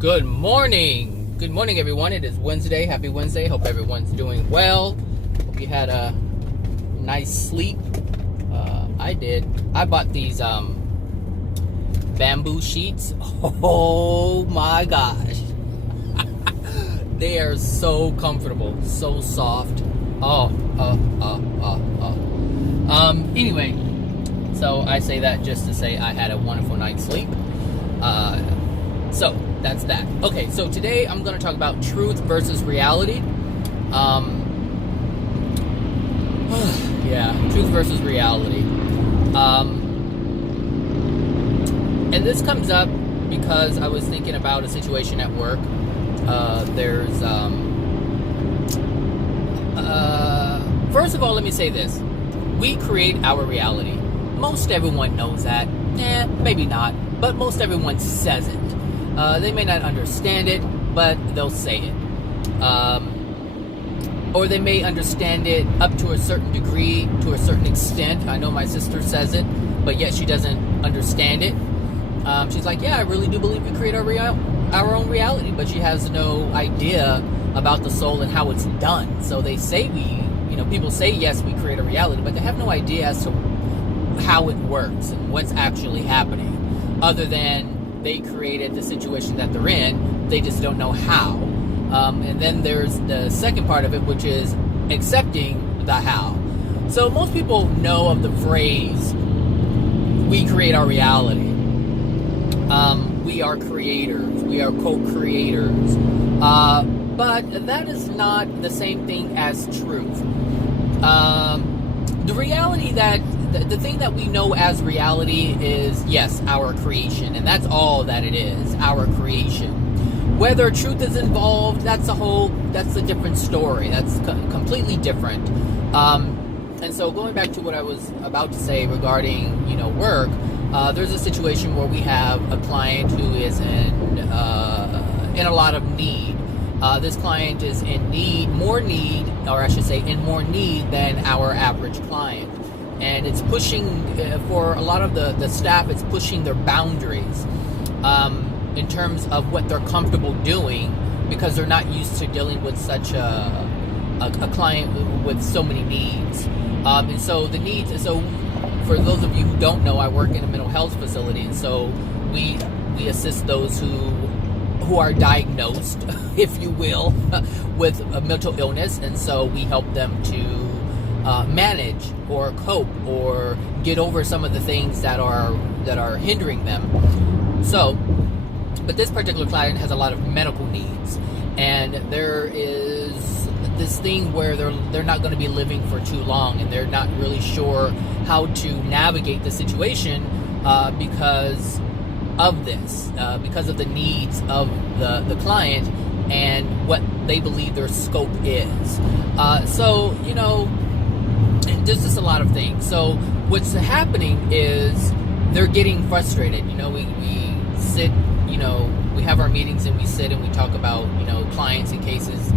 Good morning. Good morning, everyone. It is Wednesday. Happy Wednesday. Hope everyone's doing well. Hope you had a nice sleep. I did. I bought these bamboo sheets. Oh my gosh. They are so comfortable, so soft. Anyway, so I say that just to say I had a wonderful night's sleep. So that's that. Okay, so today I'm going to talk about truth versus reality. Truth versus reality. And this comes up because I was thinking about a situation at work. First of all, let me say this. We create our reality. Most everyone knows that. Maybe not, but most everyone says it. They may not understand it, but they'll say it. Or they may understand it up to a certain degree, to a certain extent. I know my sister says it, but yet she doesn't understand it. She's like, yeah, I really do believe we create our own reality, but she has no idea about the soul and how it's done. So they say people say, yes, we create a reality, but they have no idea as to how it works and what's actually happening, other than they created the situation that they're in. They just don't know how. And then there's the second part of it, which is accepting the how. So most people know of the phrase, we create our reality. We are creators. We are co-creators. But that is not the same thing as truth. The reality that the thing that we know as reality is, yes, our creation, and that's all that it is, our creation. Whether truth is involved, that's a different story. That's completely different. And so going back to what I was about to say regarding, work, there's a situation where we have a client who is in a lot of need. This client is in more need than our average client. And it's pushing, for a lot of the staff, it's pushing their boundaries in terms of what they're comfortable doing, because they're not used to dealing with such a client with so many needs. And so the needs, so for those of you who don't know, I work in a mental health facility, and so we assist those who are diagnosed, if you will, with a mental illness, and so we help them to manage or cope or get over some of the things that are hindering them. So, but this particular client has a lot of medical needs, and there is this thing where they're not going to be living for too long, and they're not really sure how to navigate the situation because of this, because of the needs of the client and what they believe their scope is. So, there's just a lot of things. So what's happening is they're getting frustrated. We sit, we have our meetings and we sit and we talk about, clients and cases,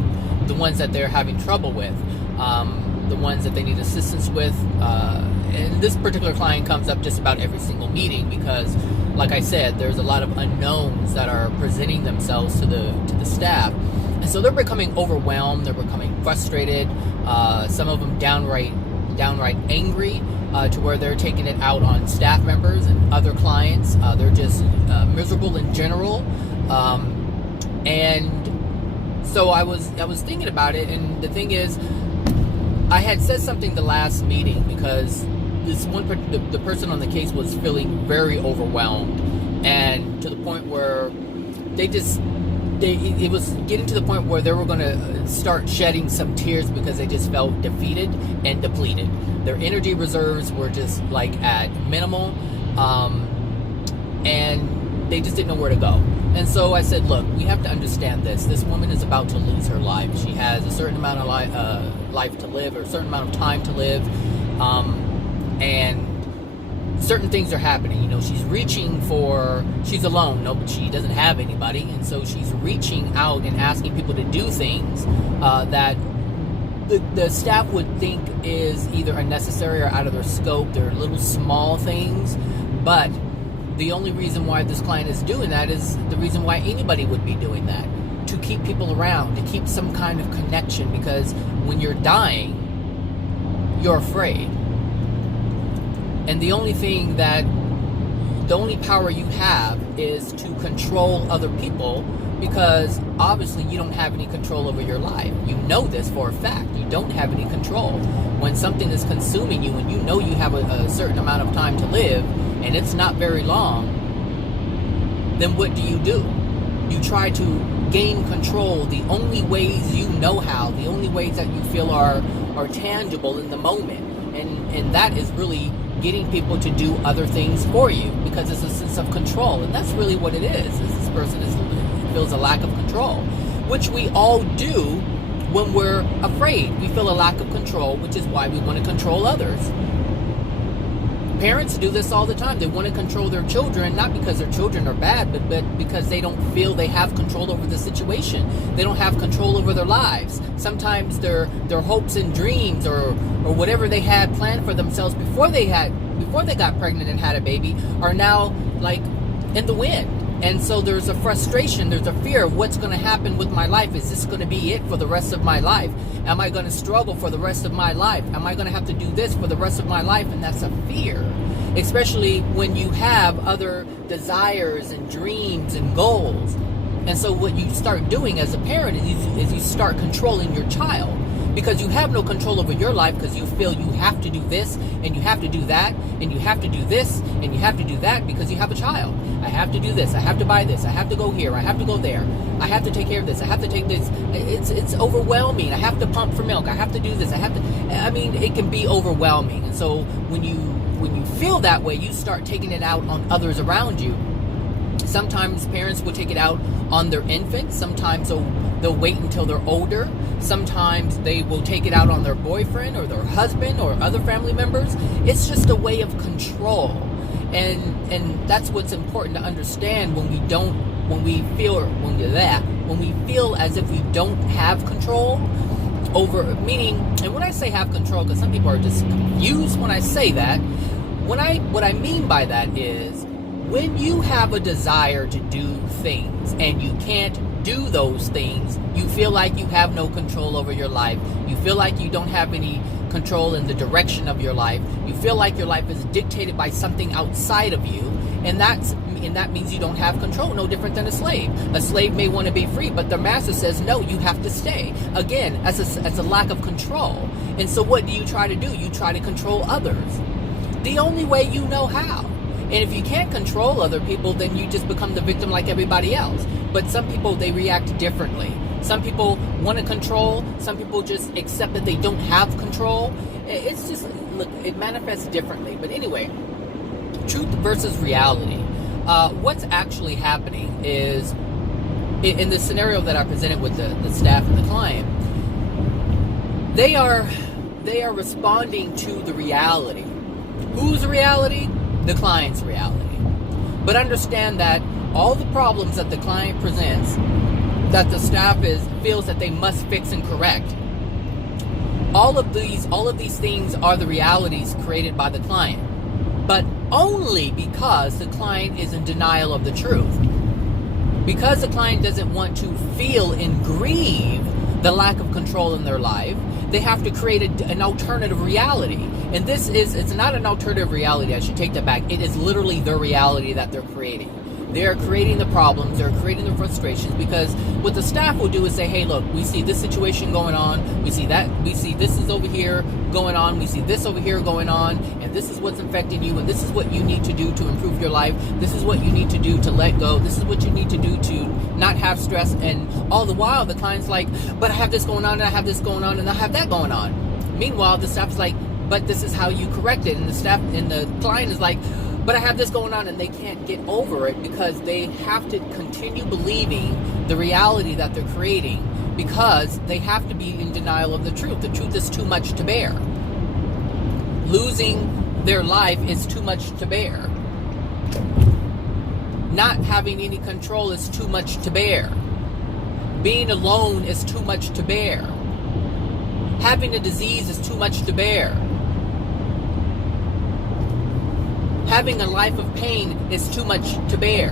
the ones that they're having trouble with, the ones that they need assistance with. And this particular client comes up just about every single meeting because, like I said, there's a lot of unknowns that are presenting themselves to the staff. And so they're becoming overwhelmed, they're becoming frustrated, some of them downright angry, to where they're taking it out on staff members and other clients. They're just miserable in general. And so I was thinking about it, and the thing is, I had said something the last meeting because this one the person on the case was feeling very overwhelmed, and to the point where it was getting to the point where they were going to start shedding some tears because they just felt defeated and depleted. Their energy reserves were just like at minimal, and they just didn't know where to go. And so I said, look, we have to understand this. This woman is about to lose her life. She has a certain amount of life to live, or a certain amount of time to live, and certain things are happening. She's alone. No, she doesn't have anybody, and so she's reaching out and asking people to do things that the staff would think is either unnecessary or out of their scope. They're little small things, but the only reason why this client is doing that is the reason why anybody would be doing that, to keep people around, to keep some kind of connection, because when you're dying, you're afraid. And the only power you have is to control other people, because obviously you don't have any control over your life. You know this for a fact. You don't have any control. When something is consuming you and you know you have a certain amount of time to live and it's not very long, then what do? You try to gain control the only ways you know how, the only ways that you feel are tangible in the moment. And that is really getting people to do other things for you, because it's a sense of control. And that's really what it is this person feels a lack of control, which we all do when we're afraid. We feel a lack of control, which is why we want to control others. Parents do this all the time. They want to control their children, not because their children are bad, but because they don't feel they have control over the situation. They don't have control over their lives. Sometimes their hopes and dreams or whatever they had planned for themselves before they got pregnant and had a baby are now like in the wind. And so there's a frustration, there's a fear of what's going to happen with my life. Is this going to be it for the rest of my life? Am I going to struggle for the rest of my life? Am I going to have to do this for the rest of my life? And that's a fear, especially when you have other desires and dreams and goals. And so what you start doing as a parent is you start controlling your child, because you have no control over your life, because you feel you have to do this and you have to do that and you have to do this and you have to do that because you have a child. I have to do this. I have to buy this. I have to go here. I have to go there. I have to take care of this. I have to take this. It's overwhelming. I have to pump for milk. I have to do this. It can be overwhelming. And so when you feel that way, you start taking it out on others around you. Sometimes parents will take it out on their infants. Sometimes they'll wait until they're older. Sometimes they will take it out on their boyfriend or their husband or other family members. It's just a way of control. And that's what's important to understand when we feel as if we don't have control over, meaning, and when I say have control, because some people are just confused when I say that, what I mean by that is, when you have a desire to do things and you can't do those things, you feel like you have no control over your life. You feel like you don't have any control in the direction of your life. You feel like your life is dictated by something outside of you, and that means you don't have control. No different than a slave. A slave may want to be free, but the master says, no, you have to stay. Again, as a lack of control. And so what do you try to do? You try to control others the only way you know how. And if you can't control other people, then you just become the victim like everybody else. But some people, they react differently. Some people want to control. Some people just accept that they don't have control. It's just, look, it manifests differently. But anyway, truth versus reality. What's actually happening is, in the scenario that I presented with the staff and the client, they are responding to the reality. Whose reality? The client's reality. But understand that all the problems that the client presents, that the staff feels that they must fix and correct, all of these things are the realities created by the client, but only because the client is in denial of the truth. Because the client doesn't want to feel and grieve the lack of control in their life, they have to create an alternative reality. And it's not an alternative reality, I should take that back. It is literally the reality that they're creating. They're creating the problems, they're creating the frustrations, because what the staff will do is say, hey, look, we see this situation going on, we see this is over here going on, we see this over here going on, and this is what's infecting you, and this is what you need to do to improve your life, this is what you need to do to let go, this is what you need to do to not have stress. And all the while the client's like, but I have this going on, and I have this going on, and I have that going on. Meanwhile, the staff's like, but this is how you correct it. And the client is like, but I have this going on, and they can't get over it because they have to continue believing the reality that they're creating, because they have to be in denial of the truth. The truth is too much to bear. Losing their life is too much to bear. Not having any control is too much to bear. Being alone is too much to bear. Having a disease is too much to bear. Having a life of pain is too much to bear.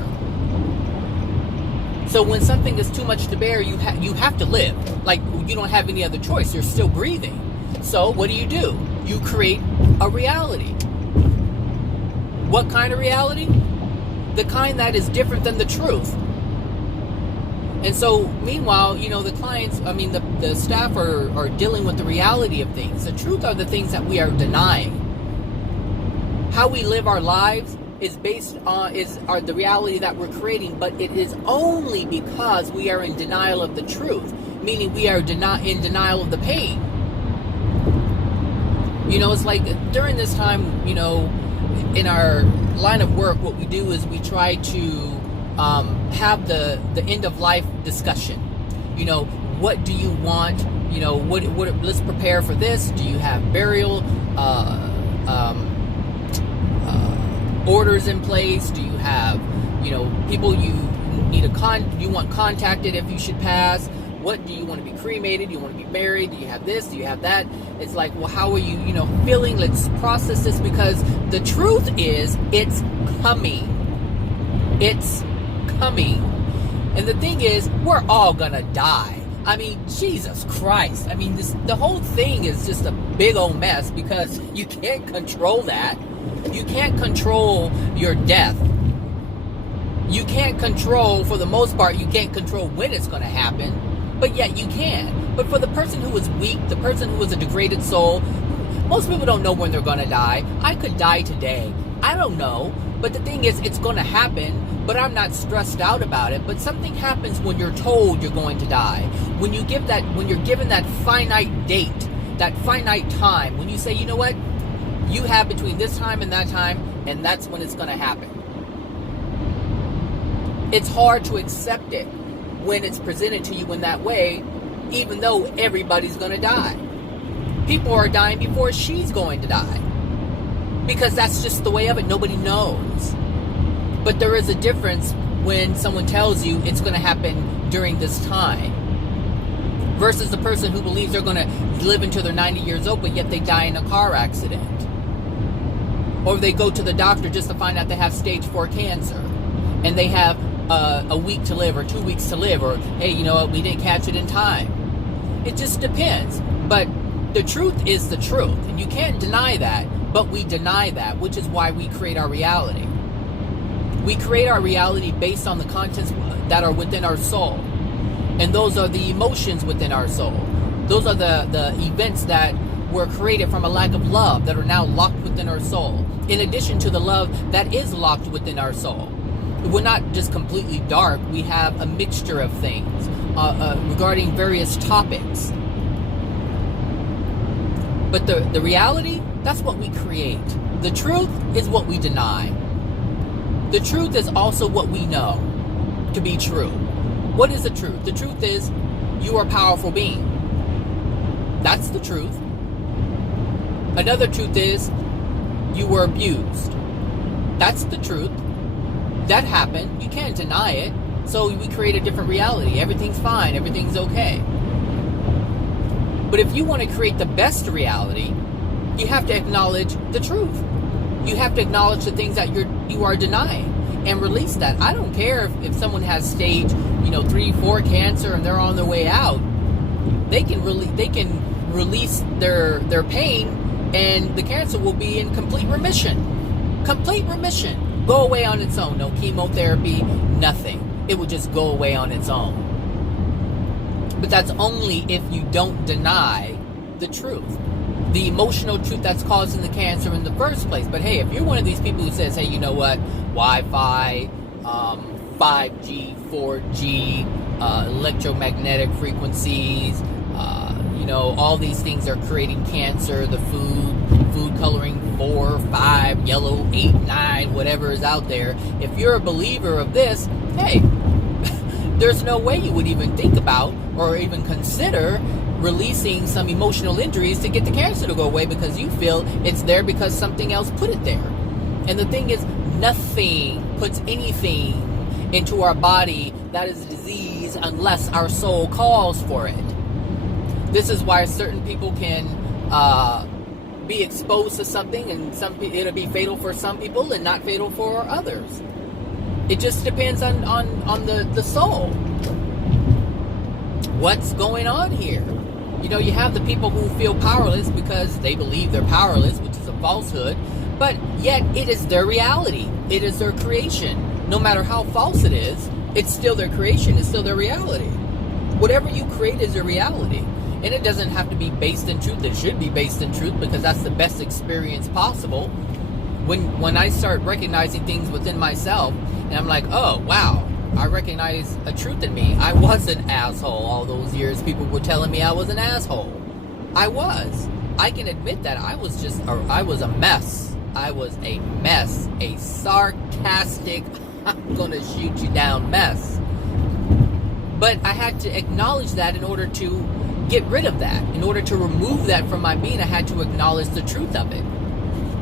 So when something is too much to bear, you have to live. Like, you don't have any other choice. You're still breathing. So what do? You create a reality. What kind of reality? The kind that is different than the truth. And so, meanwhile, the clients, the staff are dealing with the reality of things. The truth are the things that we are denying. How we live our lives is based on are the reality that we're creating, but it is only because we are in denial of the truth, meaning we are in denial of the pain. It's like during this time, in our line of work, what we do is we try to have the end of life discussion. What do you want? What let's prepare for this. Do you have burial orders in place? Do you have people you need you want contacted if you should pass? What do you want to be cremated? Do you want to be buried? Do you have this? Do you have that? It's like, well, how are you feeling? Let's process this, because the truth is it's coming. It's coming. And the thing is, we're all gonna die. Jesus Christ. The whole thing is just a big old mess, because you can't control that. You can't control your death. You can't control, for the most part, you can't control when it's going to happen, but yet you can. But for the person who is weak, the person who is a degraded soul, most people don't know when they're going to die. I could die today. I don't know. But the thing is, it's going to happen, but I'm not stressed out about it. But something happens when you're told you're going to die. When you're given that finite date, that finite time, when you say, you know what? You have between this time and that time, and that's when it's going to happen. It's hard to accept it when it's presented to you in that way, even though everybody's going to die. People are dying before she's going to die, because that's just the way of it. Nobody knows. But there is a difference when someone tells you it's going to happen during this time versus the person who believes they're going to live until they're 90 years old, but yet they die in a car accident. Or they go to the doctor just to find out they have stage 4 cancer, and they have a week to live or 2 weeks to live, or, hey, you know what, we didn't catch it in time. It just depends. But the truth is the truth, and you can't deny that, but we deny that, which is why we create our reality. We create our reality based on the contents that are within our soul, and those are the emotions within our soul. Those are the events that were created from a lack of love that are now locked within our soul, in addition to the love that is locked within our soul. We're not just completely dark. We have a mixture of things regarding various topics. But the reality, that's what we create. The truth is what we deny. The truth is also what we know to be true. What is the truth? The truth is you are a powerful being. That's the truth. Another truth is you were abused. That's the truth. That happened. You can't deny it. So we create a different reality. Everything's fine. Everything's okay. But if you want to create the best reality, you have to acknowledge the truth. You have to acknowledge the things that you are denying and release that. I don't care if someone has stage 3, 4 cancer and they're on their way out. They can release their pain, and the cancer will be in complete remission. Complete remission. Go away on its own. No chemotherapy, nothing. It will just go away on its own. But that's only if you don't deny the truth. The emotional truth that's causing the cancer in the first place. But hey, if you're one of these people who says, hey, you know what, Wi-Fi, 5G, 4G, electromagnetic frequencies, all these things are creating cancer, the food coloring 4, 5, yellow, 8, 9, whatever is out there. If you're a believer of this, hey, there's no way you would even think about or even consider releasing some emotional injuries to get the cancer to go away, because you feel it's there because something else put it there. And the thing is, nothing puts anything into our body that is a disease unless our soul calls for it. This is why certain people can be exposed to something, and it'll be fatal for some people and not fatal for others. It just depends on the soul. What's going on here? You know, you have the people who feel powerless because they believe they're powerless, which is a falsehood, but yet it is their reality. It is their creation. No matter how false it is, it's still their creation. It's still their reality. Whatever you create is your reality. And it doesn't have to be based in truth. It should be based in truth because that's the best experience possible. When I start recognizing things within myself, and I'm like, oh, wow, I recognize a truth in me. I was an asshole all those years. People were telling me I was an asshole. I was. I can admit that I was a mess. I was a mess. A sarcastic, I'm gonna shoot you down mess. But I had to acknowledge that in order to get rid of that. In order to remove that from my being, I had to acknowledge the truth of it.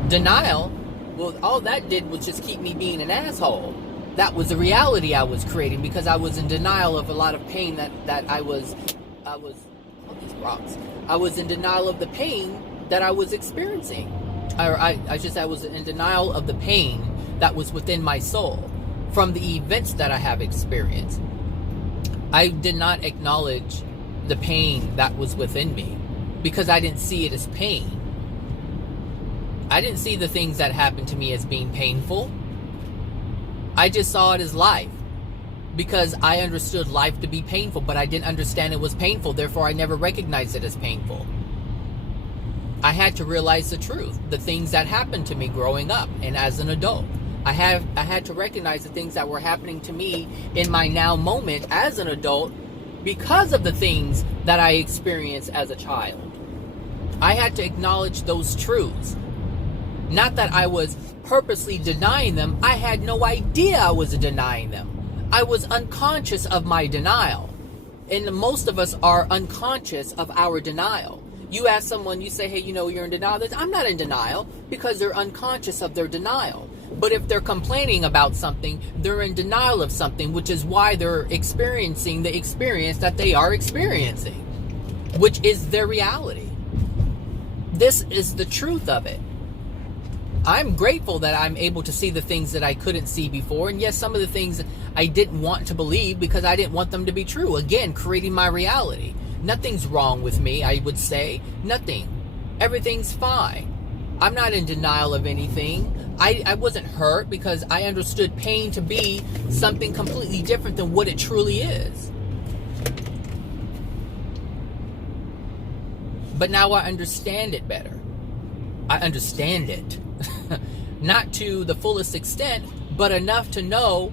Denial, well, all that did was just keep me being an asshole. That was the reality I was creating because I was in denial of a lot of pain that I was all these rocks. I was in denial of the pain that I was experiencing. I was in denial of the pain that was within my soul from the events that I have experienced. I did not acknowledge the pain that was within me because I didn't see it as pain. I didn't see the things that happened to me as being painful. I just saw it as life because I understood life to be painful, but I didn't understand it was painful. Therefore, I never recognized it as painful. I had to realize the truth, the things that happened to me growing up and as an adult. I had to recognize the things that were happening to me in my now moment as an adult because of the things that I experienced as a child. I had to acknowledge those truths. Not that I was purposely denying them. I had no idea I was denying them. I was unconscious of my denial. And most of us are unconscious of our denial. You ask someone, you say, hey, you know, you're in denial. I'm not in denial because they're unconscious of their denial. But if they're complaining about something, they're in denial of something, which is why they're experiencing the experience that they are experiencing, which is their reality. This is the truth of it. I'm grateful that I'm able to see the things that I couldn't see before. And yes, some of the things I didn't want to believe because I didn't want them to be true. Again, creating my reality. Nothing's wrong with me, I would say. Nothing. Everything's fine. I'm not in denial of anything. I wasn't hurt because I understood pain to be something completely different than what it truly is. But now I understand it better. I understand it. Not to the fullest extent, but enough to know,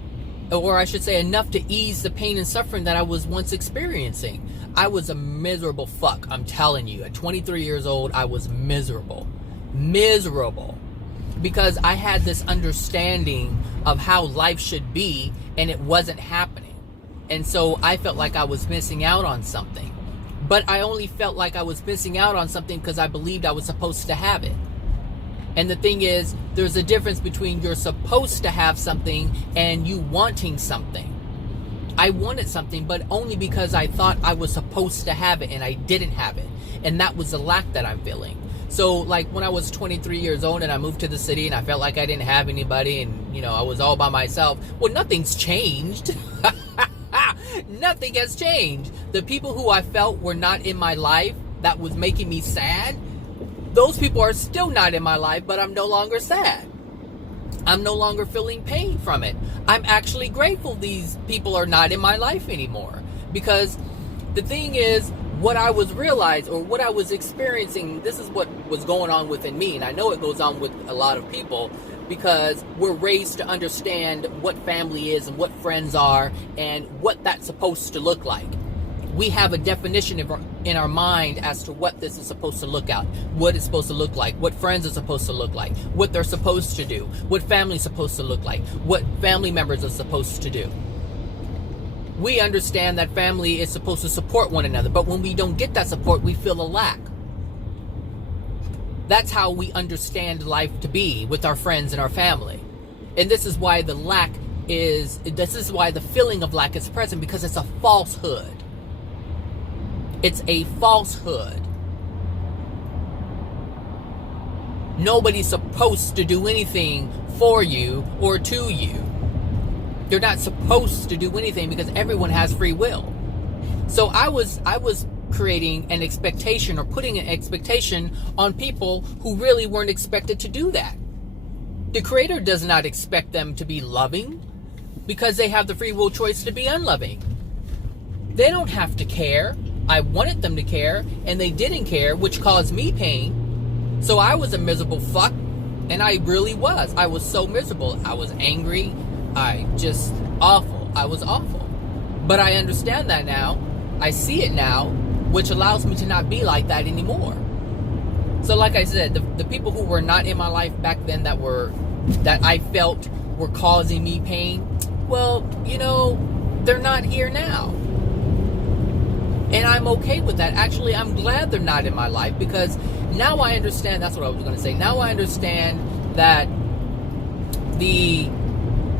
or I should say enough to ease the pain and suffering that I was once experiencing. I was a miserable fuck, I'm telling you. At 23 years old, I was miserable. Miserable. Because I had this understanding of how life should be, and it wasn't happening. And so I felt like I was missing out on something. But I only felt like I was missing out on something because I believed I was supposed to have it. And the thing is, there's a difference between you're supposed to have something and you wanting something. I wanted something, but only because I thought I was supposed to have it and I didn't have it. And that was the lack that I'm feeling. So like when I was 23 years old and I moved to the city and I felt like I didn't have anybody and, you know, I was all by myself. Well, nothing's changed. Nothing has changed. The people who I felt were not in my life that was making me sad, those people are still not in my life, but I'm no longer sad. I'm no longer feeling pain from it. I'm actually grateful these people are not in my life anymore. Because the thing is, what I was realized or what I was experiencing, this is what was going on within me. And I know it goes on with a lot of people because we're raised to understand what family is and what friends are and what that's supposed to look like. We have a definition in our mind as to what this is supposed to look out, what it's supposed to look like, what friends are supposed to look like, what they're supposed to do, what family's supposed to look like, what family members are supposed to do. We understand that family is supposed to support one another, but when we don't get that support, we feel a lack. That's how we understand life to be with our friends and our family. And this is why the feeling of lack is present, because it's a falsehood. It's a falsehood. Nobody's supposed to do anything for you or to you. You're not supposed to do anything because everyone has free will. So I was creating an expectation or putting an expectation on people who really weren't expected to do that. The Creator does not expect them to be loving because they have the free will choice to be unloving. They don't have to care. I wanted them to care, and they didn't care, which caused me pain. So I was a miserable fuck, and I really was. I was so miserable. I was angry. Awful. I was awful. But I understand that now. I see it now, which allows me to not be like that anymore. So like I said, the people who were not in my life back then that I felt were causing me pain, well, they're not here now. And I'm okay with that. Actually, I'm glad they're not in my life because now I understand. That's what I was going to say. Now I understand that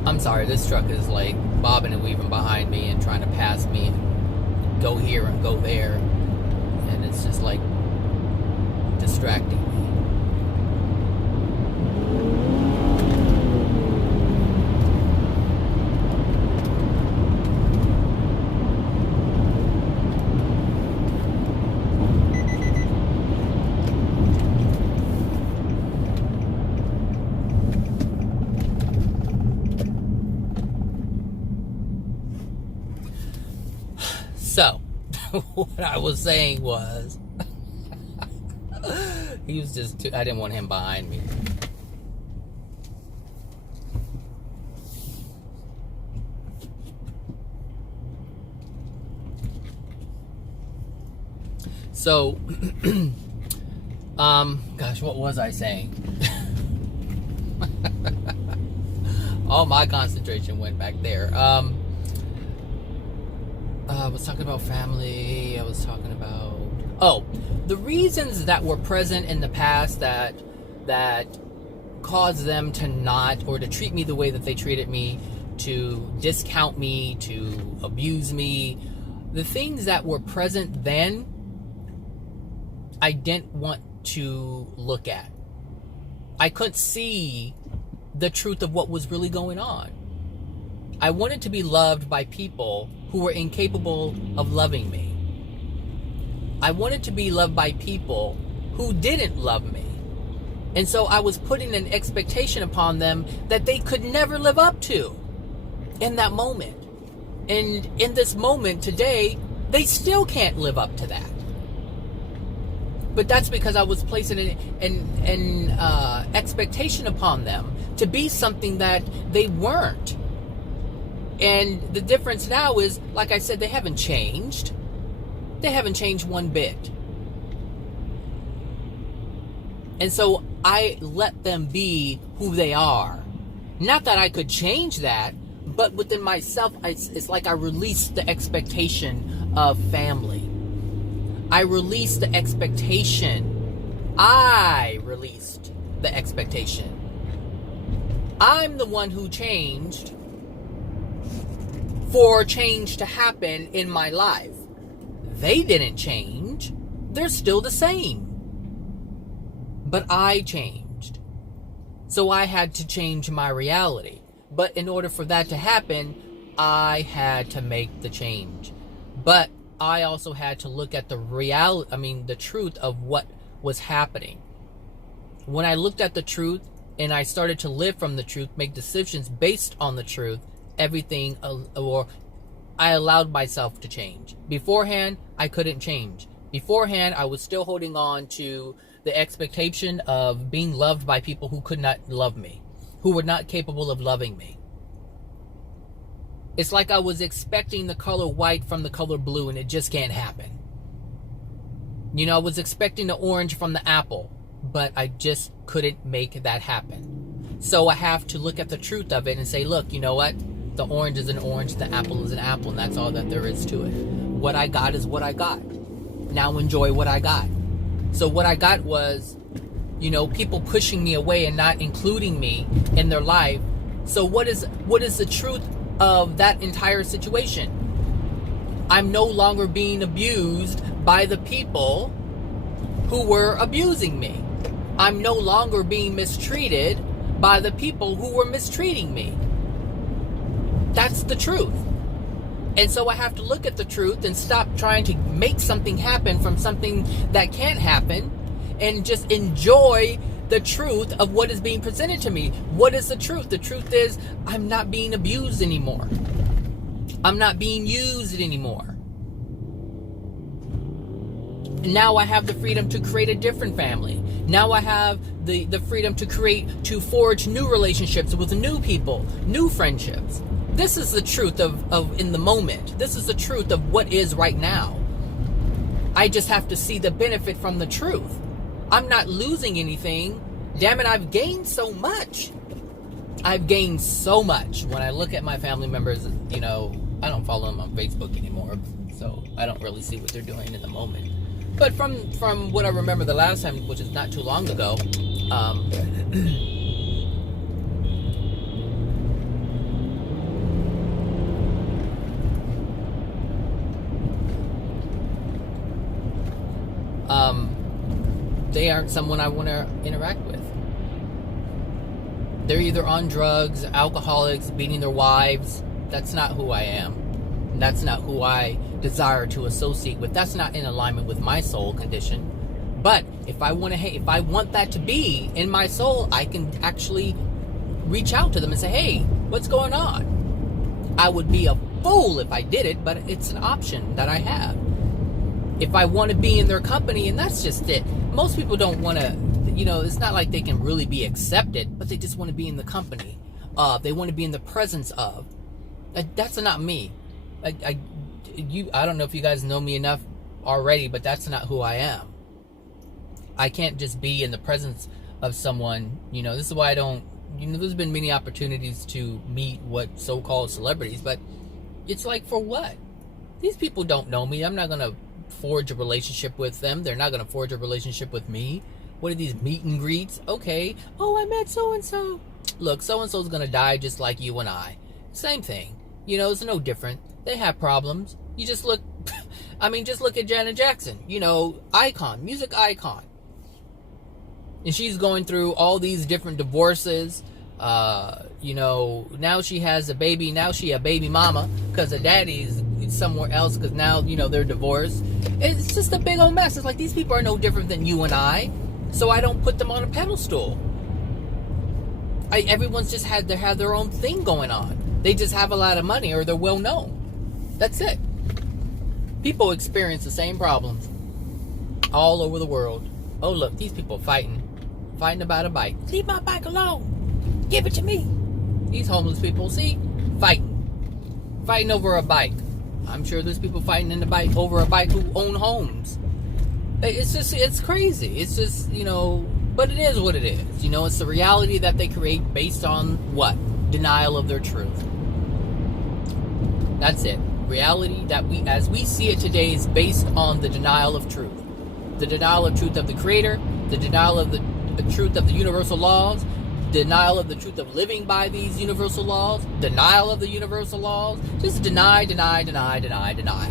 I'm sorry, this truck is like bobbing and weaving behind me and trying to pass me and go here and go there. And it's just like distracting me. So, what I was saying was, he was I didn't want him behind me. So, gosh, what was I saying? All my concentration went back there. I was talking about family. I was talking about the reasons that were present in the past that caused them to not, or to treat me the way that they treated me, to discount me, to abuse me. The things that were present then, I didn't want to look at. I couldn't see the truth of what was really going on. I wanted to be loved by people who were incapable of loving me. I wanted to be loved by people who didn't love me. And so I was putting an expectation upon them that they could never live up to in that moment. And in this moment today, they still can't live up to that. But that's because I was placing an expectation upon them to be something that they weren't. And the difference now is, like I said, they haven't changed. They haven't changed one bit. And so I let them be who they are. Not that I could change that, but within myself, it's like I released the expectation of family. I released the expectation. I released the expectation. I'm the one who changed for change to happen in my life. They didn't change. They're still the same. But I changed. So I had to change my reality. But in order for that to happen, I had to make the change. But I also had to look at the truth of what was happening. When I looked at the truth and I started to live from the truth, make decisions based on the truth, I allowed myself to change. Beforehand, I couldn't change. Beforehand, I was still holding on to the expectation of being loved by people who could not love me, who were not capable of loving me. It's like I was expecting the color white from the color blue, and it just can't happen. I was expecting the orange from the apple, but I just couldn't make that happen. So I have to look at the truth of it and say, look, you know what? The orange is an orange, the apple is an apple, and that's all that there is to it. What I got is what I got. Now enjoy what I got. So what I got was, people pushing me away and not including me in their life. So what is the truth of that entire situation? I'm no longer being abused by the people who were abusing me. I'm no longer being mistreated by the people who were mistreating me. That's the truth. And so I have to look at the truth and stop trying to make something happen from something that can't happen, and just enjoy the truth of what is being presented to me. What is the truth? The truth is I'm not being abused anymore. I'm not being used anymore. Now I have the freedom to create a different family. Now I have the freedom to forge new relationships with new people, new friendships. This is the truth of in the moment. This is the truth of what is right now. I just have to see the benefit from the truth. I'm not losing anything. Damn it, I've gained so much. I've gained so much. When I look at my family members, I don't follow them on Facebook anymore, so I don't really see what they're doing in the moment. But from what I remember the last time, which is not too long ago, they aren't someone I want to interact with. They're either on drugs, alcoholics, beating their wives. That's not who I am. That's not who I desire to associate with. That's not in alignment with my soul condition. But if I want that to be in my soul, I can actually reach out to them and say, hey, what's going on? I would be a fool if I did it, but it's an option that I have. If I want to be in their company, and that's just it. Most people don't want to, it's not like they can really be accepted, but they just want to be in the company of. They want to be in the presence of. That's not me. I don't know if you guys know me enough already, but that's not who I am. I can't just be in the presence of someone. This is why I don't. There's been many opportunities to meet what so-called celebrities, but it's like, for what? These people don't know me. I'm not gonna forge a relationship with them. They're not gonna forge a relationship with me. What are these meet and greets? Okay. Oh, I met so-and-so. Look, so-and-so's gonna die just like you and I. Same thing. It's no different. They have problems. You just look, just look at Janet Jackson. Icon, music icon. And she's going through all these different divorces. Now she has a baby. Now she a baby mama because her daddy's somewhere else because now, they're divorced. It's just a big old mess. It's like these people are no different than you and I. So I don't put them on a pedestal. Everyone's just had their own thing going on. They just have a lot of money or they're well known. That's it. People experience the same problems all over the world. Oh, look, these people fighting about a bike. Leave my bike alone. Give it to me. These homeless people, see, fighting over a bike. I'm sure there's people fighting over a bike who own homes. It's crazy. It's just, but it is what it is. It's the reality that they create based on what? Denial of their truth. That's it. Reality that as we see it today is based on the denial of truth. The denial of truth of the Creator, the denial of the truth of the universal laws, denial of the truth of living by these universal laws, denial of the universal laws. Just deny,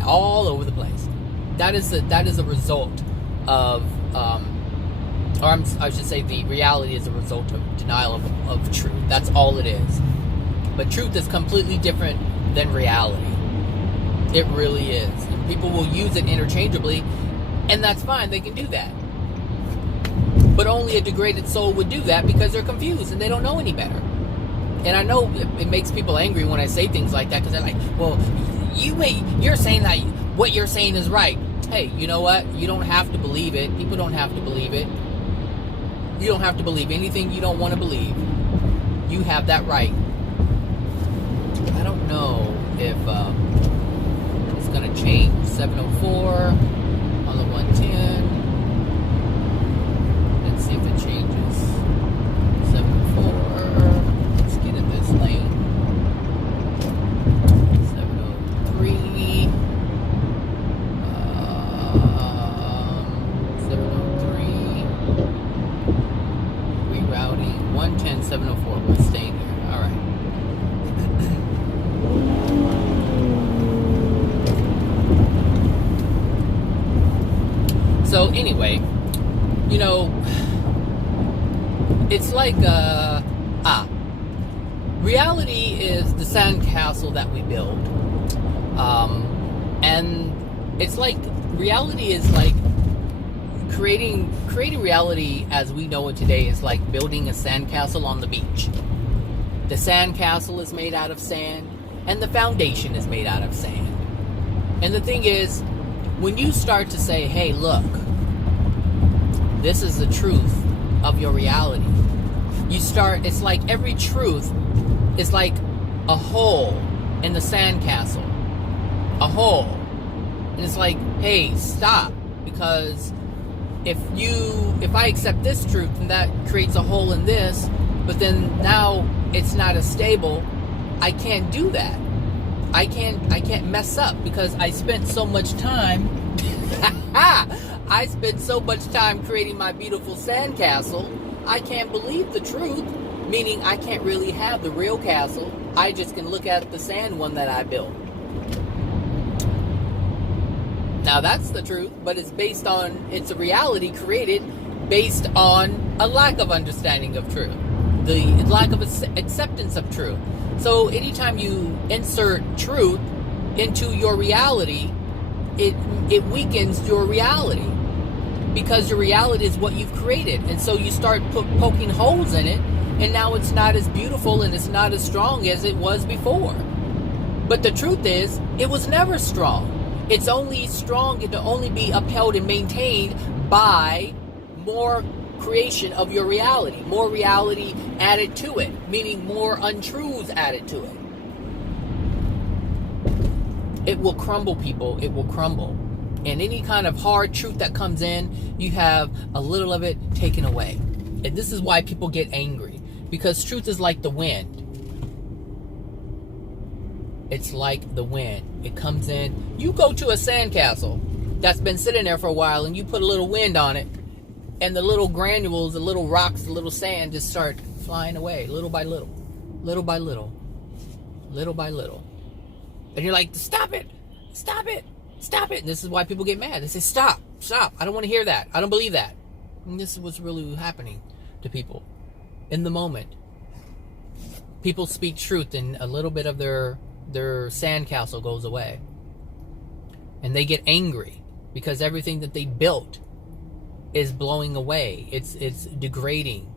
all over the place. That is a result of, I should say, the reality is a result of denial of truth. That's all it is. But truth is completely different than reality. It really is. And people will use it interchangeably, and that's fine. They can do that. But only a degraded soul would do that because they're confused and they don't know any better. And I know it makes people angry when I say things like that because they're like, well, you're saying that what you're saying is right. Hey, you know what? You don't have to believe it. People don't have to believe it. You don't have to believe anything you don't want to believe. You have that right. I don't know if it's going to change. 704 on the 110. Let's see if it changes. 704. Let's get in this lane. 703. 703. Rerouting. 110, 704. We're staying here. All right. So anyway, It's like reality is the sandcastle that we build, and it's like reality is like creating reality as we know it today is like building a sandcastle on the beach. The sandcastle is made out of sand, and the foundation is made out of sand. And the thing is, when you start to say, hey, look, this is the truth of your reality, it's like every truth is like a hole in the sandcastle. A hole. And it's like, hey, stop. Because if I accept this truth, then that creates a hole in this, but then now it's not as stable. I can't do that. I can't mess up because I spent so much time I spent so much time creating my beautiful sandcastle. I can't believe the truth, meaning I can't really have the real castle. I just can look at the sand one that I built. Now that's the truth, but it's a reality created based on a lack of understanding of truth, the lack of acceptance of truth. So anytime you insert truth into your reality, it weakens your reality, because your reality is what you've created. And so you start poking holes in it, and now it's not as beautiful and it's not as strong as it was before. But the truth is, it was never strong. It's only strong and to only be upheld and maintained by more creation of your reality, more reality added to it, meaning more untruths added to it. It will crumble, people. It will crumble. And any kind of hard truth that comes in, you have a little of it taken away. And this is why people get angry, because truth is like the wind. It's like the wind. It comes in. You go to a sandcastle that's been sitting there for a while, and you put a little wind on it, and the little granules, the little rocks, the little sand just start flying away little by little, little by little, little by little. And you're like, stop it, stop it, stop it. And this is why people get mad. They say, stop, stop. I don't want to hear that. I don't believe that. And this is what's really happening to people in the moment. People speak truth, and a little bit of their sandcastle goes away. And they get angry because everything that they built is blowing away. It's degrading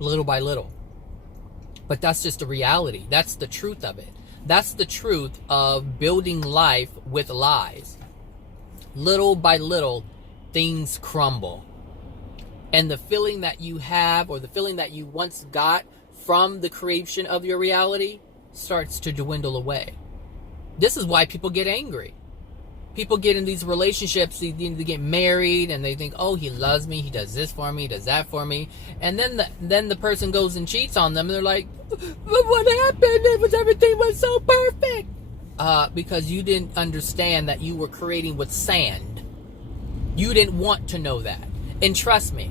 little by little. But that's just the reality. That's the truth of it. That's the truth of building life with lies. Little by little, things crumble. And the feeling that you have, or the feeling that you once got from the creation of your reality, starts to dwindle away. This is why people get angry. People get in these relationships, they get married, and they think, oh, he loves me, he does this for me, he does that for me. And then the person goes and cheats on them, and they're like, but what happened? Everything was so perfect. Because you didn't understand that you were creating with sand. You didn't want to know that. And trust me,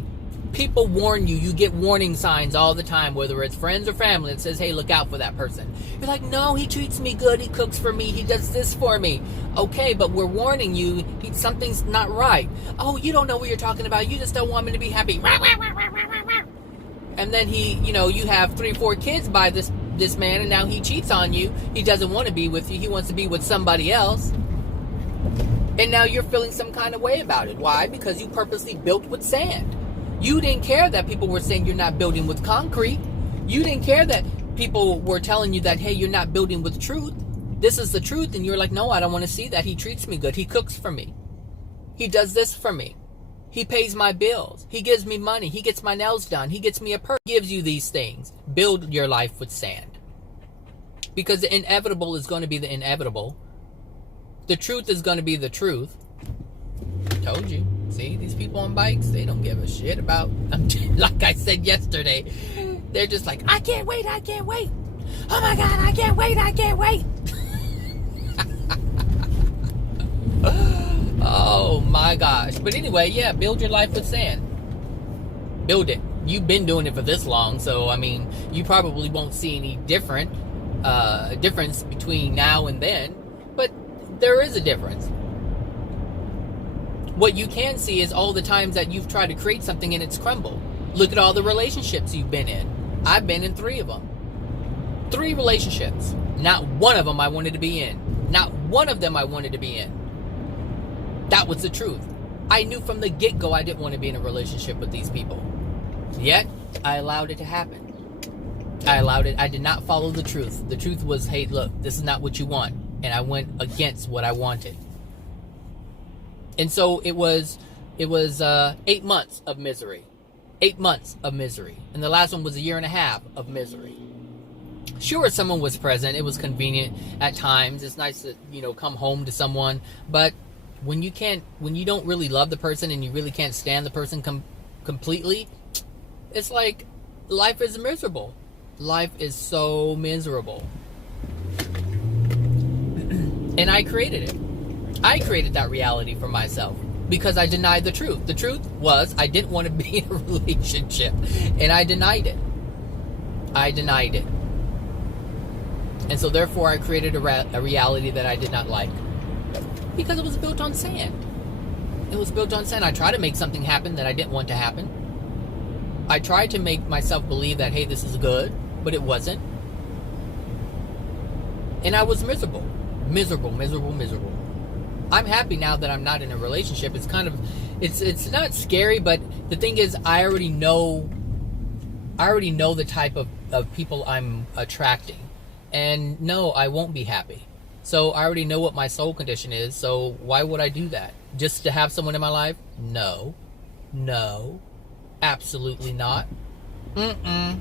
people warn you. You get warning signs all the time, whether it's friends or family, that says, hey, look out for that person. You're like, no, he treats me good, he cooks for me, he does this for me. Okay, but we're warning you, something's not right. Oh, you don't know what you're talking about, you just don't want me to be happy. And then you have 3 or 4 kids by this man, and now he cheats on you. He doesn't want to be with you, he wants to be with somebody else. And now you're feeling some kind of way about it. Why? Because you purposely built with sand. You didn't care that people were saying you're not building with concrete. You didn't care that people were telling you that, hey, you're not building with truth. This is the truth. And you're like, no, I don't want to see that. He treats me good. He cooks for me. He does this for me. He pays my bills. He gives me money. He gets my nails done. He gets me a purse. He gives you these things. Build your life with sand. Because the inevitable is going to be the inevitable. The truth is going to be the truth. I told you. See, these people on bikes, they don't give a shit about, like I said yesterday, they're just like, I can't wait, I can't wait. Oh my God, I can't wait, I can't wait. Oh my gosh. But anyway, yeah, build your life with sand. Build it. You've been doing it for this long, so I mean, you probably won't see any difference between now and then, but there is a difference. What you can see is all the times that you've tried to create something and it's crumbled. Look at all the relationships you've been in. I've been in 3 of them. 3 relationships. Not one of them I wanted to be in. Not one of them I wanted to be in. That was the truth. I knew from the get-go I didn't want to be in a relationship with these people. Yet, I allowed it to happen. I allowed it. I did not follow the truth. The truth was, hey, look, this is not what you want. And I went against what I wanted. And so it was 8 months of misery. 8 months of misery. And the last one was 1.5 years of misery. Sure, someone was present. It was convenient at times. It's nice to, come home to someone. But when you don't really love the person and you really can't stand the person completely, it's like life is miserable. Life is so miserable. And I created it. I created that reality for myself because I denied the truth. The truth was I didn't want to be in a relationship, and I denied it. I denied it. And so therefore I created a reality that I did not like because it was built on sand. It was built on sand. I tried to make something happen that I didn't want to happen. I tried to make myself believe that, hey, this is good, but it wasn't. And I was miserable. Miserable. I'm happy now that I'm not in a relationship. It's kind of, it's not scary, but the thing is, I already know the type of people I'm attracting. And no, I won't be happy. So I already know what my soul condition is. So why would I do that? Just to have someone in my life? No, absolutely not. I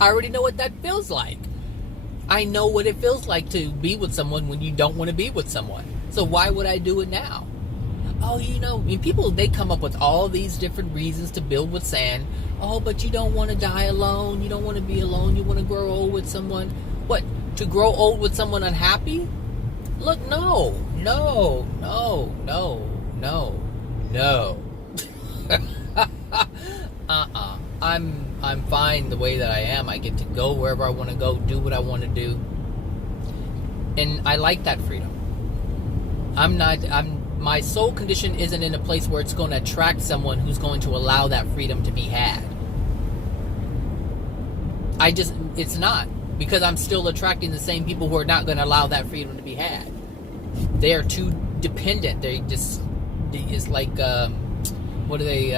already know what that feels like. I know what it feels like to be with someone when you don't want to be with someone. So why would I do it now? Oh, people, they come up with all these different reasons to build with sand. Oh, but you don't want to die alone. You don't want to be alone. You want to grow old with someone. What? To grow old with someone unhappy? Look, no. I'm fine the way that I am. I get to go wherever I want to go, do what I want to do. And I like that freedom. My soul condition isn't in a place where it's going to attract someone who's going to allow that freedom to be had. It's not. Because I'm still attracting the same people who are not going to allow that freedom to be had. They are too dependent. It's like, what are they,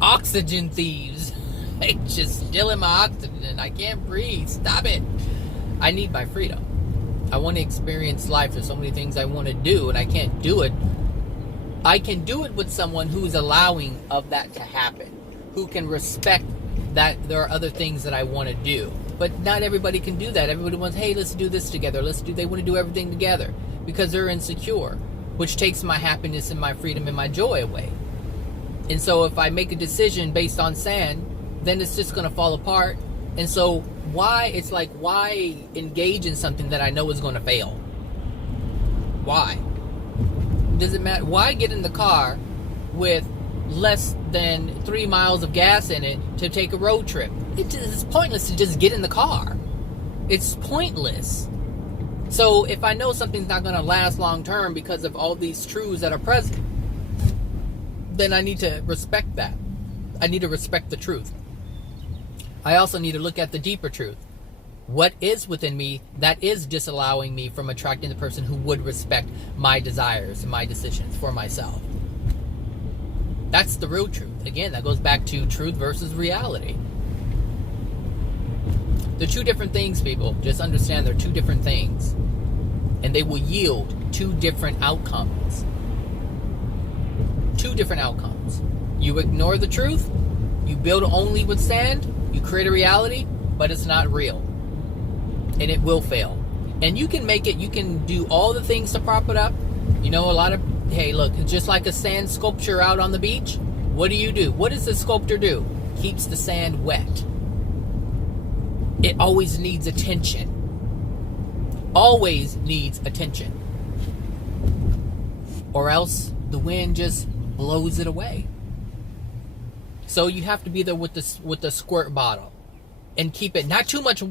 oxygen thieves. They just stealing my oxygen. I can't breathe. Stop it. I need my freedom. I want to experience life. There's so many things I want to do, and I can't do it. I can do it with someone who's allowing of that to happen, who can respect that there are other things that I want to do. But not everybody can do that. Everybody wants, hey, let's do this together. They want to do everything together because they're insecure, which takes my happiness and my freedom and my joy away. And so if I make a decision based on sand, then it's just going to fall apart. And so why engage in something that I know is going to fail? Why? Does it matter? Why get in the car with less than 3 miles of gas in it to take a road trip? It's pointless to just get in the car. It's pointless. So if I know something's not going to last long term because of all these truths that are present, then I need to respect that. I need to respect the truth. I also need to look at the deeper truth. What is within me that is disallowing me from attracting the person who would respect my desires and my decisions for myself? That's the real truth. Again, that goes back to truth versus reality. They're two different things, people. Just understand they're two different things. And they will yield two different outcomes. Two different outcomes. You ignore the truth, you build only with sand, you create a reality, but it's not real. And it will fail. And you can make it, you can do all the things to prop it up. Hey, look, just like a sand sculpture out on the beach, what do? What does the sculptor do? Keeps the sand wet. It always needs attention. Always needs attention. Or else the wind just blows it away. So you have to be there with the squirt bottle and keep it not too much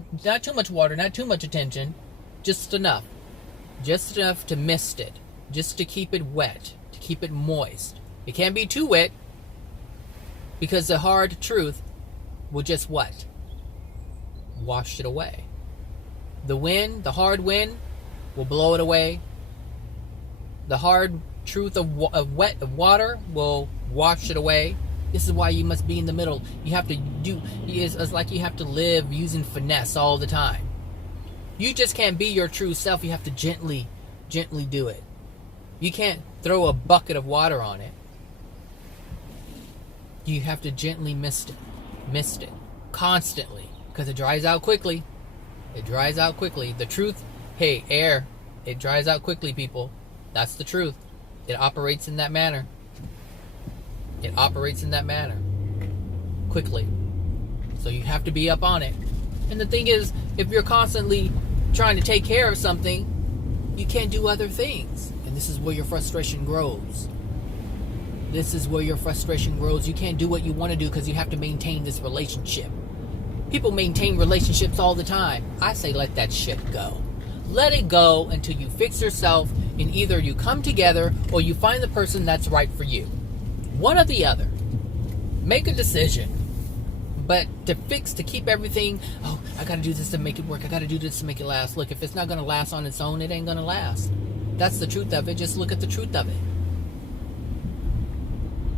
water, not too much attention, just enough to mist it, just to keep it wet, to keep it moist. It can't be too wet Because the hard truth will just what? Wash it away. The wind, the hard wind, will blow it away. The hard truth of water will wash it away. This is why you must be in the middle. You have to do. It's like you have to live using finesse all the time. You just can't be your true self. You have to gently do it. You can't throw a bucket of water on it. You have to gently mist it constantly, because it dries out quickly. It dries out quickly. The truth, hey, air, it dries out quickly, people. That's the truth. It operates in that manner. It operates in that manner. Quickly. So you have to be up on it. And the thing is, if you're constantly trying to take care of something, you can't do other things. And this is where your frustration grows. This is where your frustration grows. You can't do what you want to do because you have to maintain this relationship. People maintain relationships all the time. I say let that shit go. Let it go until you fix yourself, and either you come together or you find the person that's right for you. One or the other. Make a decision. But to keep everything, oh, I gotta do this to make it work. I gotta do this to make it last. Look, if it's not gonna last on its own, it ain't gonna last. That's the truth of it. Just look at the truth of it.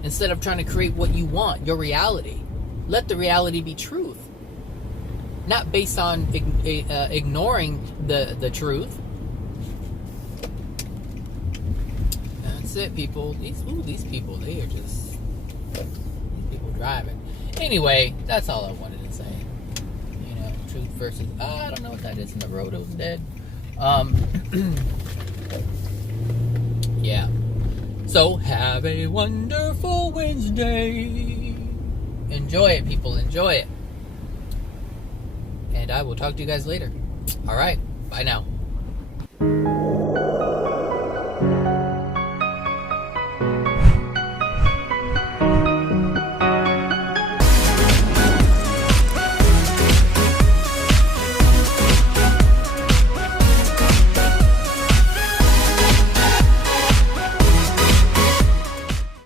Instead of trying to create what you want, your reality, let the reality be truth. Not based on ignoring the truth. That's it, people. These people, they are just... These people driving. Anyway, that's all I wanted to say. You know, truth versus... I don't know what that is in the road. It was dead. Yeah. So, have a wonderful Wednesday. Enjoy it, people. Enjoy it. And I will talk to you guys later. All right. Bye now.